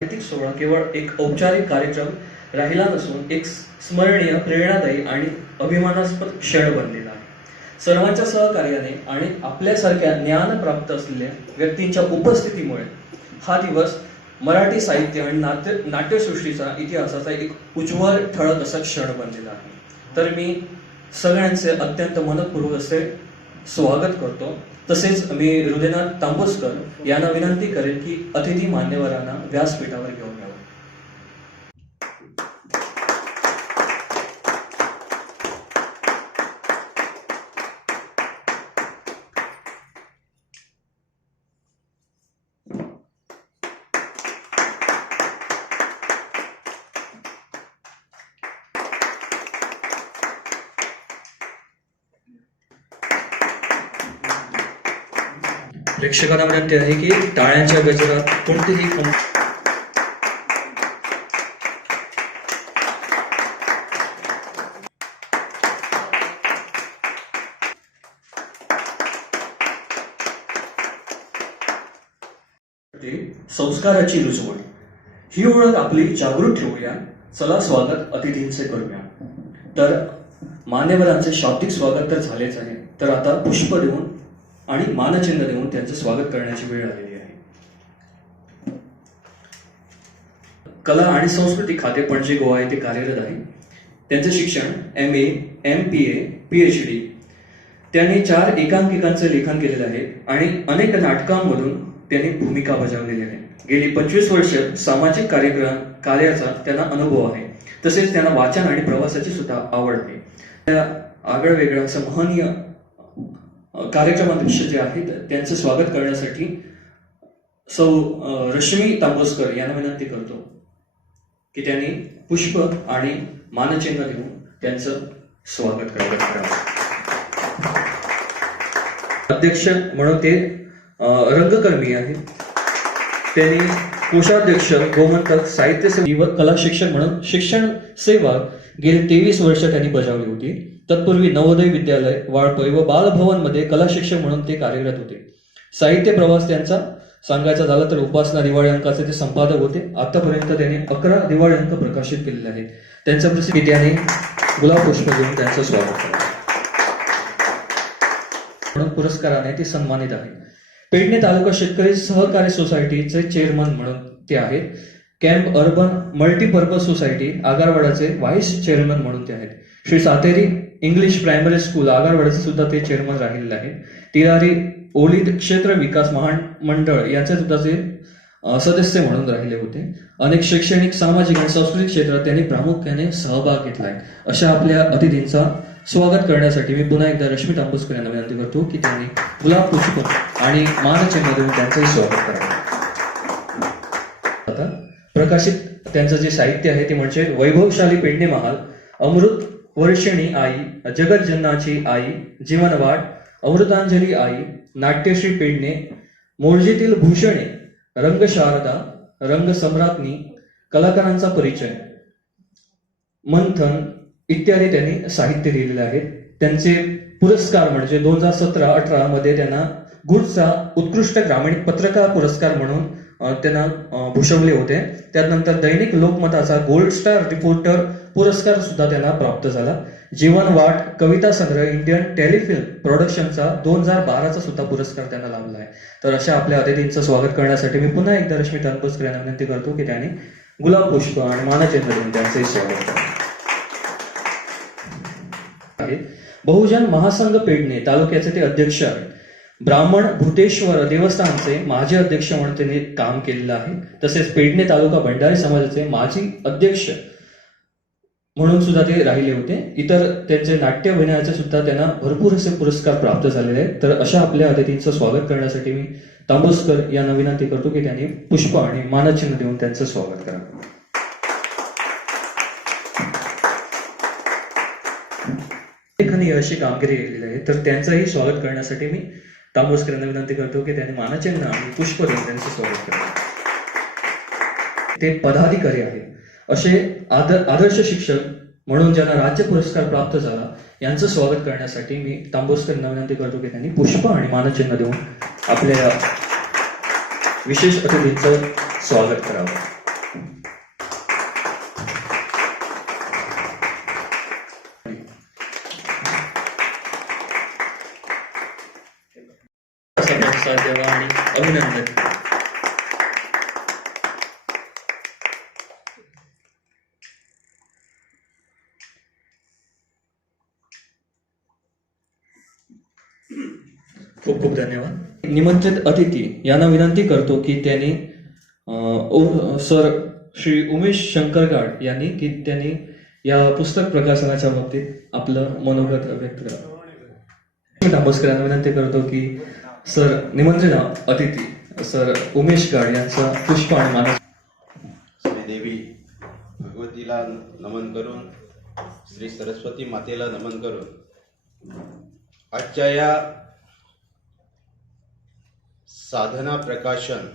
सांस्कृतिक सोहळा केवळ एक औपचारिक कार्यक्रम राहिला नसून एक स्मरणीय प्रेरणादायी आणि अभिमानास्पद क्षण बनलेला आहे. सर्वांच्या सहकार्याने आणि आपल्यासारख्या ज्ञान प्राप्त असलेल्या व्यक्तींच्या उपस्थितीमुळे हा दिवस मराठी साहित्य आणि नाट्य नाट्यसृष्टीचा इतिहासाचा एक उज्ज्वल ठळक असा क्षण बनलेला आहे. तर मी सगळ्यांचे अत्यंत मनपूर्वक असे स्वागत करतो. तसेच मी हृदयनाथ तांबोसकर यांना विनंती करेन की अतिथी मान्यवरांना व्यासपीठावर घेऊन यावं प्रेक्षकांना विनंती आहे की टाळ्यांच्या गजरात कोणतेही कम- संस्काराची रुजवण. ही ओळख आपली जागृत ठेवूया. चला स्वागत अतिथींचे करूया. तर मान्यवरांचे शाब्दिक स्वागत तर झालेच आहे. तर आता पुष्प देऊन आणि मानचिन्ह देऊन त्यांचं स्वागत करण्याची वेळ आलेली आहे. कला आणि संस्कृती खाते पणजी गोवा येथे कार्यरत आहे. त्यांचं शिक्षण M A M P A P H D त्यांनी चार एकांकिकांचे लेखन केलेलं आहे आणि अनेक नाटकांमधून त्यांनी भूमिका बजावलेली आहे गेली पंचवीस वर्ष सामाजिक कार्यक्रम कार्याचा त्यांना अनुभव आहे. तसेच त्यांना वाचन आणि प्रवासाची सुद्धा आवड आहे. त्या आगळं वेगळं असं महनीय कार्यक्रम अध्यक्ष जे आहेत त्यांचं स्वागत करण्यासाठी सौ रश्मी तांबोसकर यांना विनंती करतो की त्यांनी पुष्प आणि मानचिन्ह घेऊन त्यांचं स्वागत करावं. अध्यक्ष म्हणून ते रंगकर्मी आहेत. त्यांनी कोषाध्यक्ष गोमंतक साहित्य सेवा कला शिक्षक म्हणून शिक्षण सेवा गेली तेवीस वर्ष त्यांनी बजावली होती. तत्पूर्वी नवोदय विद्यालय वाळपई व बालभवनमध्ये कला शिक्षक म्हणून ते कार्यरत होते. साहित्य प्रवास त्यांचा सांगायचा झाला तर उपासना दिवाळी अंकाचे ते संपादक होते. आतापर्यंत त्यांनी अकरा दिवाळी अंक प्रकाशित केलेले आहेत. त्यांच्या प्रसिद्धी त्यांनी गुलाब पुष्प घेऊन त्यांचं स्वागत केलं. म्हणून पुरस्काराने ते सन्मानित आहे पेडणे तालुका शेतकरी सहकारी सोसायटीचे चेअरमन म्हणून ते आहेत. कॅम्प अर्बन मल्टीपर्पज सोसायटी आगारवाडाचे व्हाईस चेअरमन म्हणून ते आहेत. Shri Sateri English primary school आगारवाडीचे सुद्धा ते चेअरमन राहिलेले आहेत. तिरारी ओलित क्षेत्र विकास महामंडळ यांचे सुद्धा ते सदस्य म्हणून राहिले होते. अनेक शैक्षणिक सामाजिक आणि सांस्कृतिक क्षेत्रात त्यांनी प्रामुख्याने सहभाग घेतलाय अशा आपल्या अतिथींचा स्वागत करण्यासाठी मी पुन्हा एकदा रश्मी तांबोसकर यांना विनंती करतो की त्यांनी गुलाब पुष्प आणि मानचिन्ह देऊन त्यांचंही स्वागत करावं आता प्रकाशित त्यांचं जे साहित्य आहे ते म्हणजे वैभवशाली पेडणे महाल अमृत वर्षिणी आई जगज्जन्नाची आई जीवनवाट अमृतांजली आई नाट्यश्री पेडणे मोर्जीतील भूषणे रंगशारदा रंगसम्राज्ञी कलाकारांचा परिचय मंथन इत्यादी त्यांनी साहित्य लिहिलेले आहेत. त्यांचे पुरस्कार म्हणजे दोन हजार सतरा अठरा मध्ये त्यांना गुडचा उत्कृष्ट ग्रामीण पत्रकार पुरस्कार म्हणून त्यांना भूषवले होते. त्यानंतर दैनिक लोकमताचा गोल्ड स्टार रिपोर्टर पुरस्कार सुद्धा त्यांना प्राप्त झाला. जीवन वाट कविता संग्रह इंडियन टेलिफिल्म प्रोडक्शनचा दोन हजार बाराचा सुद्धा पुरस्कार त्यांना लाभला आहे. तर अशा आपल्या अतिथींचं स्वागत करण्यासाठी मी पुन्हा एकदा रश्मी तानपुसकर यांना विनंती करतो की त्यांनी गुलाब पुष्प आणि मानचिन्ह देऊन त्यांचे स्वागत बहुजन महासंघ पेडणे तालुक्याचे ते अध्यक्ष आहेत. ब्राह्मण भूतेश्वर देवस्थानचे माजी अध्यक्ष म्हणून त्यांनी काम केलेलं आहे. तसेच पेडणे तालुका भंडारी समाजाचे माजी अध्यक्ष म्हणून सुद्धा ते राहिले होते. इतर त्यांचे नाट्य अभिनयाचे सुद्धा त्यांना भरपूर असे पुरस्कार प्राप्त झालेले आहेत. तर अशा आपल्या अतिथींचं स्वागत करण्यासाठी मी तांबोसकर यांना विनंती करतो की त्यांनी पुष्प आणि मानचिन्ह देऊन त्यांचं स्वागत करा. लेखनी अशी कामगिरी केलेली आहे. तर त्यांचंही स्वागत करण्यासाठी मी तांबोसकर यांना विनंती करतो की त्यांनी मानचिन्ह आणि पुष्प देऊन त्यांचं स्वागत करा. ते पदाधिकारी आहेत. असे आदर आदर्श शिक्षक म्हणून ज्यांना राज्य पुरस्कार प्राप्त झाला यांचं स्वागत करण्यासाठी मी तांबोसकर विनंती करतो की त्यांनी पुष्प आणि मानचिन्ह देऊन आपल्या विशेष अतिथींचं स्वागत करावं. आणि अभिनंदन. खूप खूप धन्यवाद. निमंत्रित अतिथी यांना विनंती करतो की त्यांनी सर श्री उमेश शंकरगाड यांनी की त्यांनी या पुस्तक प्रकाशनाच्या बाबतीत आपलं मनोगत व्यक्त करा. यांना विनंती करतो की सर निमंत्रित अतिथी सर उमेश गाड यांचा पुष्प आणि मानस श्री देवी भगवतीला नमन करून श्री सरस्वती मातेला नमन करून आजच्या या साधना प्रकाशन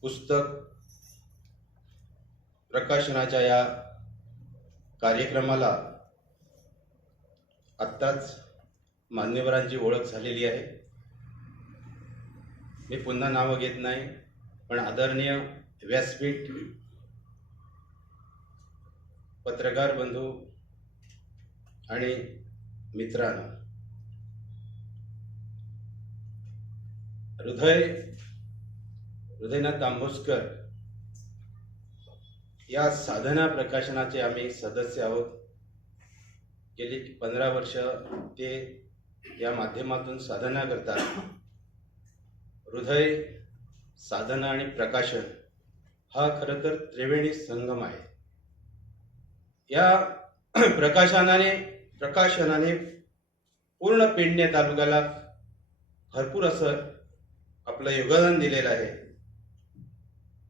पुस्तक प्रकाशनाच्या या कार्यक्रमाला आत्ताच मान्यवरांची ओळख झालेली आहे. मी पुन्हा नावं घेत नाही पण आदरणीय व्यासपीठ पत्रकार बंधू आणि मित्रांनो हृदय हृदयनाथ तांबोसकर या साधना प्रकाशनाचे आम्ही सदस्य आहोत. गेली पंधरा वर्ष ते या माध्यमातून साधना करतात. हृदय साधना आणि प्रकाशन हा खरं तर त्रिवेणी संगम आहे. या प्रकाशनाने प्रकाशनाने पूर्ण पेडणे तालुक्याला भरपूर असं आपलं योगदान दिलेलं आहे.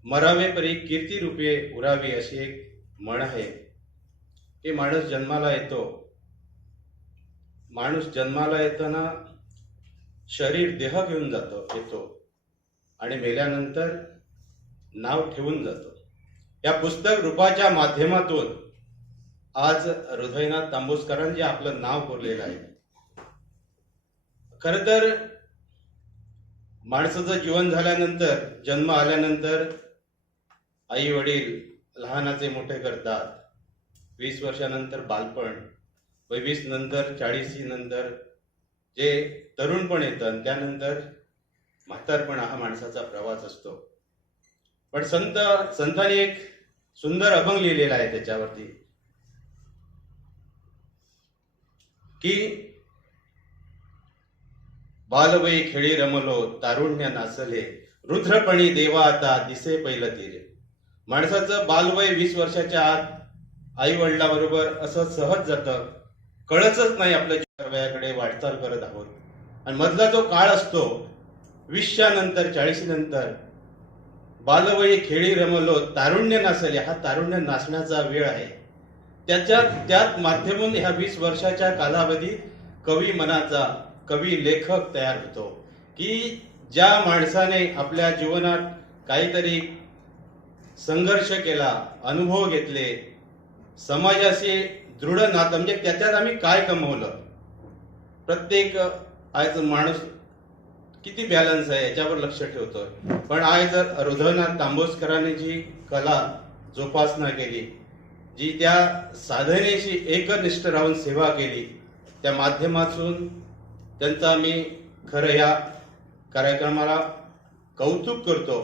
मरावे परी कीर्ती रूपे उरावी अशी एक म्हण आहे. की माणूस जन्माला येतो. माणूस जन्माला येताना शरीर देह घेऊन जातो येतो. आणि मेल्यानंतर नाव ठेवून जातो. या पुस्तक रूपाच्या माध्यमातून आज हृदयनाथ तांबोसकरांनी आपलं नाव कोरलेलं आहे. खर तर माणसाचं जीवन झाल्यानंतर जन्म आल्यानंतर आई वडील लहानाचे मोठे करतात. वीस वर्षानंतर बालपण व वीस नंतर चाळीसी नंतर जे तरुणपण येतं आणि त्यानंतर म्हातारपण हा माणसाचा प्रवास असतो. पण संत संतांनी एक सुंदर अभंग लिहिलेला आहे त्याच्यावरती की बालवय खेळी रमलो तारुण्य नाचले. रुद्रपणी देवा आता दिसे पहिलं तीरे. माणसाचं बालवय वीस वर्षाच्या आत आई वडिलाबरोबर असं सहज जातं. कळतच नाही आपल्या वयाकडे वाटचाल करत आहोत. आणि मधला जो काळ असतो वीसच्या नंतर चाळीसी नंतर बालवयी खेळी रमलो तारुण्य नाचले हा तारुण्य नाचण्याचा वेळ आहे. त्याच्यात त्यात माध्यमून ह्या वीस वर्षाच्या कालावधीत कवी मनाचा कवी लेखक तयार होतो की ज्या माणसाने आपल्या जीवनात काहीतरी संघर्ष केला अनुभव घेतले समाजाशी दृढ नातं म्हणजे त्याच्यात आम्ही काय कमवलं? प्रत्येक आज माणूस किती बॅलन्स आहे याच्यावर लक्ष ठेवतोय. पण आज जर हृदयनाथ तांबोसकरांनी जी कला जोपासना केली जी त्या साधनेशी एकनिष्ठ राहून सेवा केली त्या माध्यमातून त्यांचा मी खरं या कार्यक्रमाला कौतुक करतो.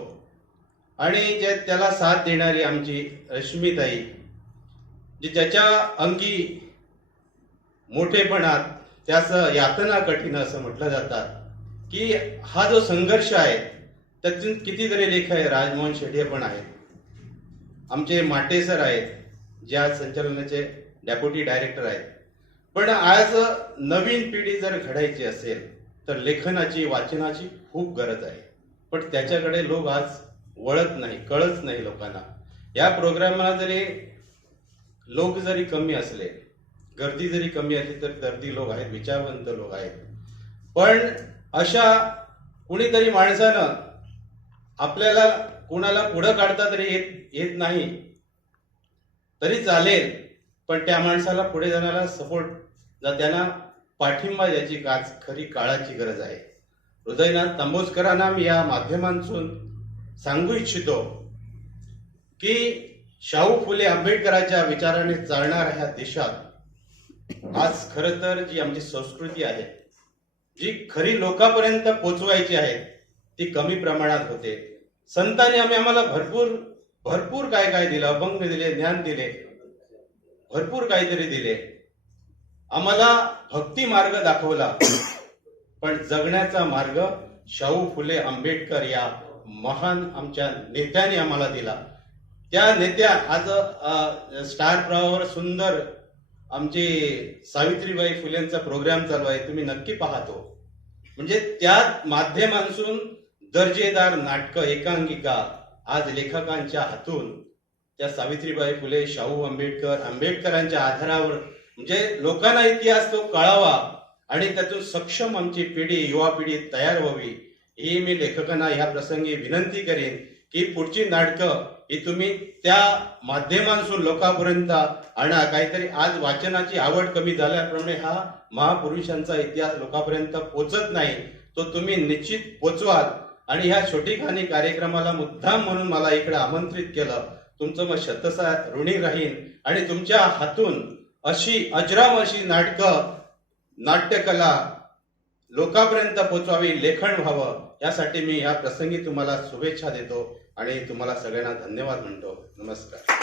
आणि जे त्याला साथ देणारी आमची रश्मीताई जी ज्याच्या अंगी मोठेपणात त्याचं यातना कठीण असं म्हटलं जातात की हा जो संघर्ष आहे त्यातून कितीतरी लेख आहे राजमोहन शेडे पण आहेत. आमचे माटे सर आहेत ज्या संचालनाचे डेप्युटी डायरेक्टर आहेत. पण आज नवीन पिढी जर घडायची असेल तर लेखनाची वाचनाची खूप गरज आहे. पण त्याच्याकडे लोक आज वळत नाही कळत नाही लोकांना. या प्रोग्रामला जरी लोक जरी कमी असले गर्दी जरी कमी असली तर दर्दी लोक आहेत विचारवंत लोक आहेत. पण अशा कुणीतरी माणसानं आपल्याला कुणाला पुढं काढता तरी येत येत नाही. तरी चालेल पण त्या माणसाला पुढे जाण्याला सपोर्ट त्यांना पाठिंबा द्यायची काच खरी काळाची गरज आहे. हृदयनाथ तांबोजकरांना मी या माध्यमांतून सांगू इच्छितो की शाहू फुले आंबेडकरांच्या विचाराने चालणाऱ्या ह्या देशात आज खरं तर जी आमची संस्कृती आहे जी खरी लोकांपर्यंत पोचवायची आहे ती कमी प्रमाणात होते. संतांनी आम्ही आम्हाला भरपूर भरपूर काय काय दिलं अभंग दिले ज्ञान दिले भरपूर काहीतरी दिले. आम्हाला भक्ती मार्ग दाखवला. पण जगण्याचा मार्ग शाहू फुले आंबेडकर या महान आमच्या नेत्याने आम्हाला दिला. त्या नेत्या आज स्टार प्रवाहावर सुंदर आमची सावित्रीबाई फुलेंचा प्रोग्राम चालू आहे. तुम्ही नक्की पाहतो. म्हणजे त्या माध्यमांसून दर्जेदार नाटकं एकांकिका आज लेखकांच्या हातून त्या सावित्रीबाई फुले शाहू आंबेडकर आंबेडकरांच्या आधारावर म्हणजे लोकांना इतिहास तो कळावा आणि त्यातून सक्षम आमची पिढी युवा पिढी तयार व्हावी ही मी लेखकांना ह्या प्रसंगी विनंती करेन की पुढची नाटकं ही तुम्ही त्या माध्यमांसून लोकांपर्यंत आणा. काहीतरी आज वाचनाची आवड कमी झाल्याप्रमाणे हा महापुरुषांचा इतिहास लोकांपर्यंत पोचत नाही तो तुम्ही निश्चित पोचवाल. आणि ह्या छोटी खाणी कार्यक्रमाला मुद्दाम म्हणून मला इकडे आमंत्रित केलं. तुमचं मग शतसा ऋणी राहीन आणि तुमच्या हातून अशी अजराम अशी नाटकं नाट्यकला लोकांपर्यंत पोचवावी लेखन व्हावं यासाठी मी या प्रसंगी तुम्हाला शुभेच्छा देतो आणि तुम्हाला सगळ्यांना धन्यवाद म्हणतो. नमस्कार.